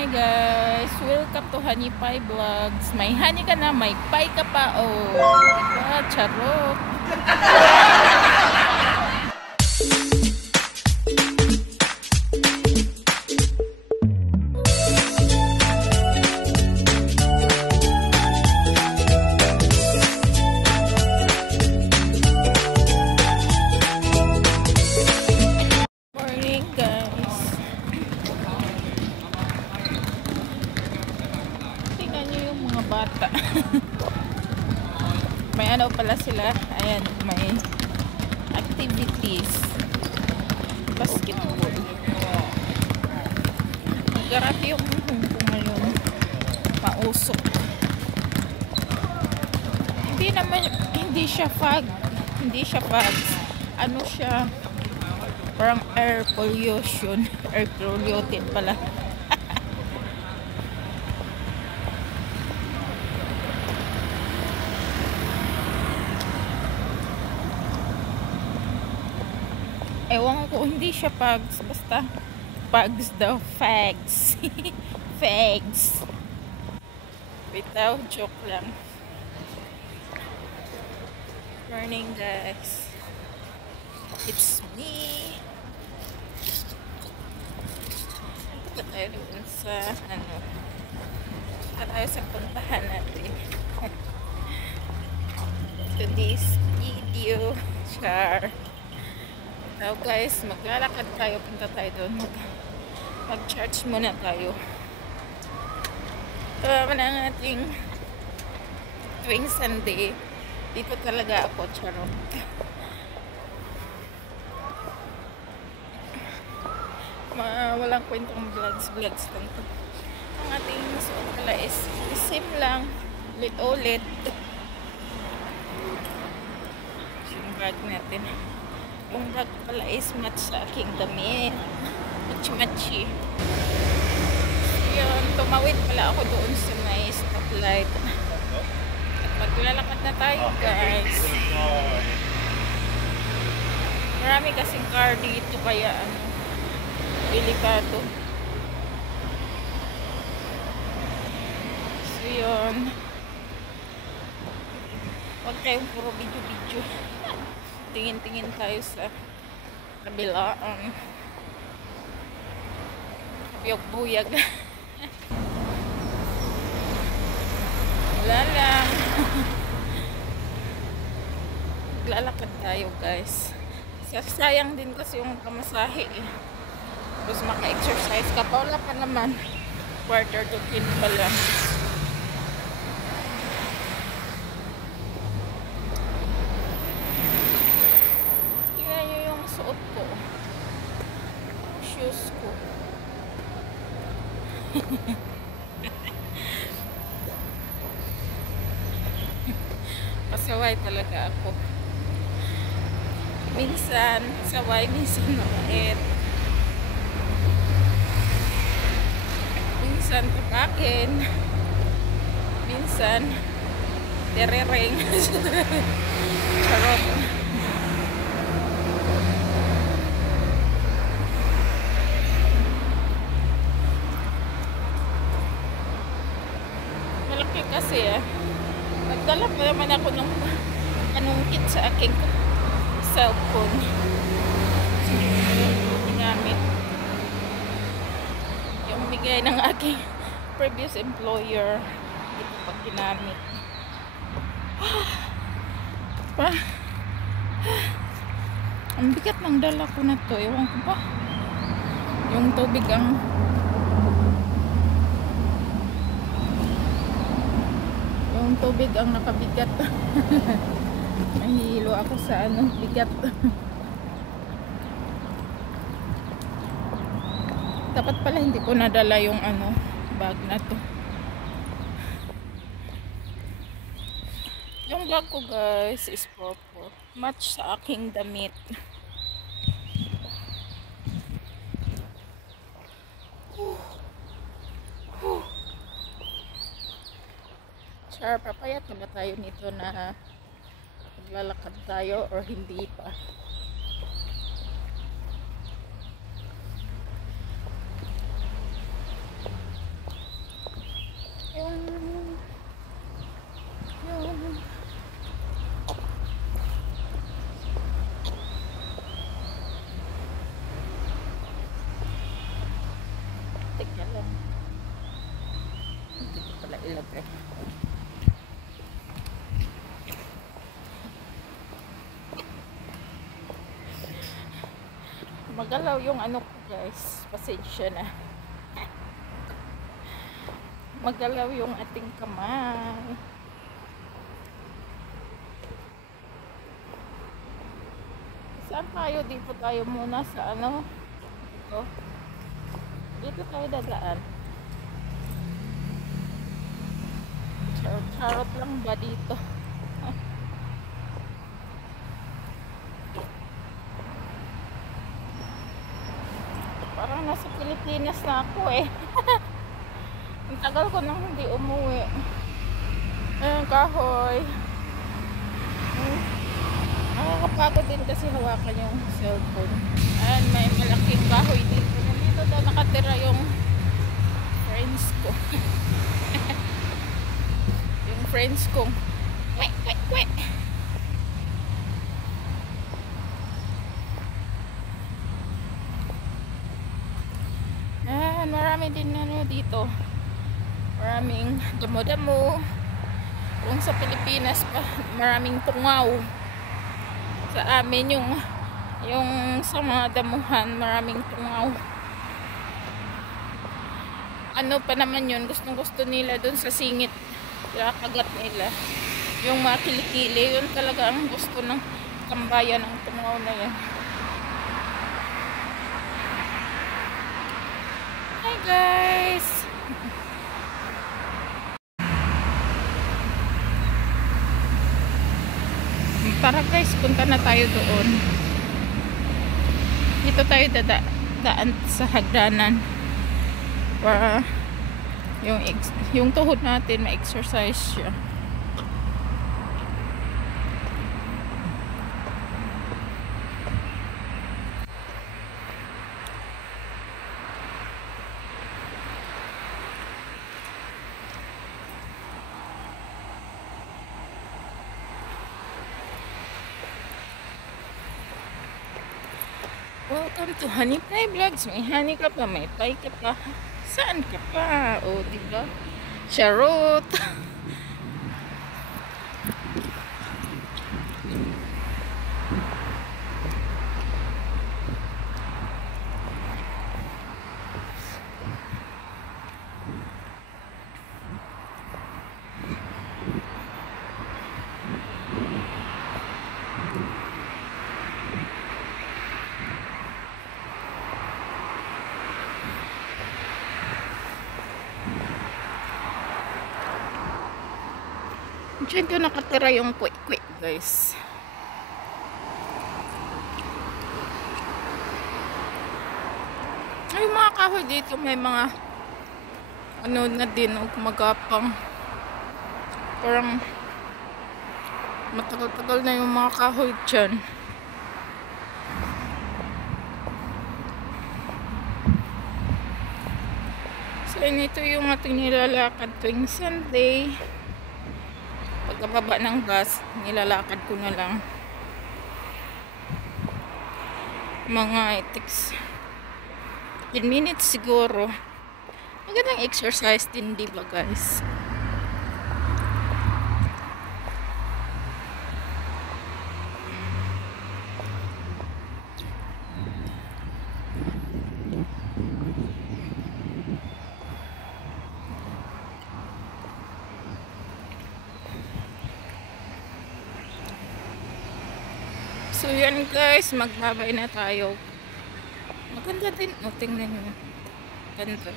Hi guys! Welcome to Honey Pie Vlogs. May honey ka na, may pie ka pa. Oh, diba? Charot! Morning guys! Tingnan nyo yung mga bata. May ano pala sila. Ayan, may activities. Basketball. Magarap yung hungko ngayon. Mausok. Hindi siya fog. Hindi siya fog. Ano siya? Parang air pollution. Air polluted pala. Ewan ko, hindi siya fags. Basta fags daw. Fags. Fags. Bitaw, joke lang. Morning guys. It's me. Ito tayo dun sa ano. Ito tayo sa puntahan natin. Today's video. Char. Now guys, maglalakad tayo, punta tayo doon, mag-charge muna tayo. Ito naman ang ating tuwing Sunday. Dito talaga ako, charot. Walang kwentong vlogs lang to. Ang ating suot pala is same lang, ulit-ulit. Yung bag natin. Yung bag pala is match sa aking damit. Matchy-matchy. Yun, tumawid pala ako doon sa may stoplight. At maglalakad na tayo guys. Marami kasing car dito kaya ano, delikado. So yun. Huwag kayong puro video-video. Tingin-tingin tayo sa kabilaan. Buyag-buyag. Wala lang. Lalakad tayo guys. Sayang din kasi yung pamasahe eh. Tapos maka-exercise ka pa. Wala pa naman. Quarter to 10 pa lang. Suot ko shoes ko. Pasaway talaga ako. Minsan pasaway, minsan mabait. Minsan tapakin. Minsan terereng. Charot. Kasi nagdala pa naman ako ng panungkit sa aking cellphone. Ginamit yung bigay ng aking previous employer. Ito pag ginamit. Ang bigat ng dala ko na to. Ewan ko ba yung tubig ang tubig ang nakabigat. Nahihilo ako sa ano, bigat. Dapat pala hindi ko nadala yung ano, bag na to. Yung bag ko guys is purple. Match sa aking damit. Char, papayat na ba tayo nito na maglalakad tayo or hindi pa? ilagay. Magalaw yung ano ko guys, pasensya na. Magalaw yung ating kamay. Saan tayo? Dito tayo muna sa ano? Dito. Dito tayo dadaan. Charot lang ba dito? Parang nasa Pilipinas na ako eh. Ang tagal ko nang hindi umuwi. Ayun, kahoy. Nakakapagod din kasi hawakan yung cellphone. Ayan, may malaking kahoy dito. Nandito daw nakatira yung friends ko. Yung friends kong kwek, kwek, kwek. Ayan, marami din ano dito. Maraming damo-damo. Kung sa Pilipinas pa, maraming tungaw. Sa amin yung sa mga damuhan, maraming tungaw. Ano pa naman yun, gustong gusto nila dun sa singit. Kaya kagat nila. Yung mga kilikili, yun talaga ang gusto ng tambayan ng tungaw na yan. Hi guys! Tara guys, punta na tayo doon. Dito tayo daan sa hagdanan para yung tuhod natin ma-exercise siya. Welcome to Honey Pie Vlogs. May honey ka pa, may pie ka pa. Saan ka pa? O, diba? Charot! Diyan ko nakatira yung kwek-kwek guys. Ay, mga kahoy dito may mga ano na din, magapang. Parang matagal-tagal na yung mga kahoy dyan. So, ito yung ating nilalakad tuwing Sunday. Pagkababa ng bus, nilalakad ko na lang. Mga it takes 10 minutes siguro. Magandang exercise din, di ba guys? So yan guys, magbabay na tayo. Maganda din. O, tingnan nyo. Ganda.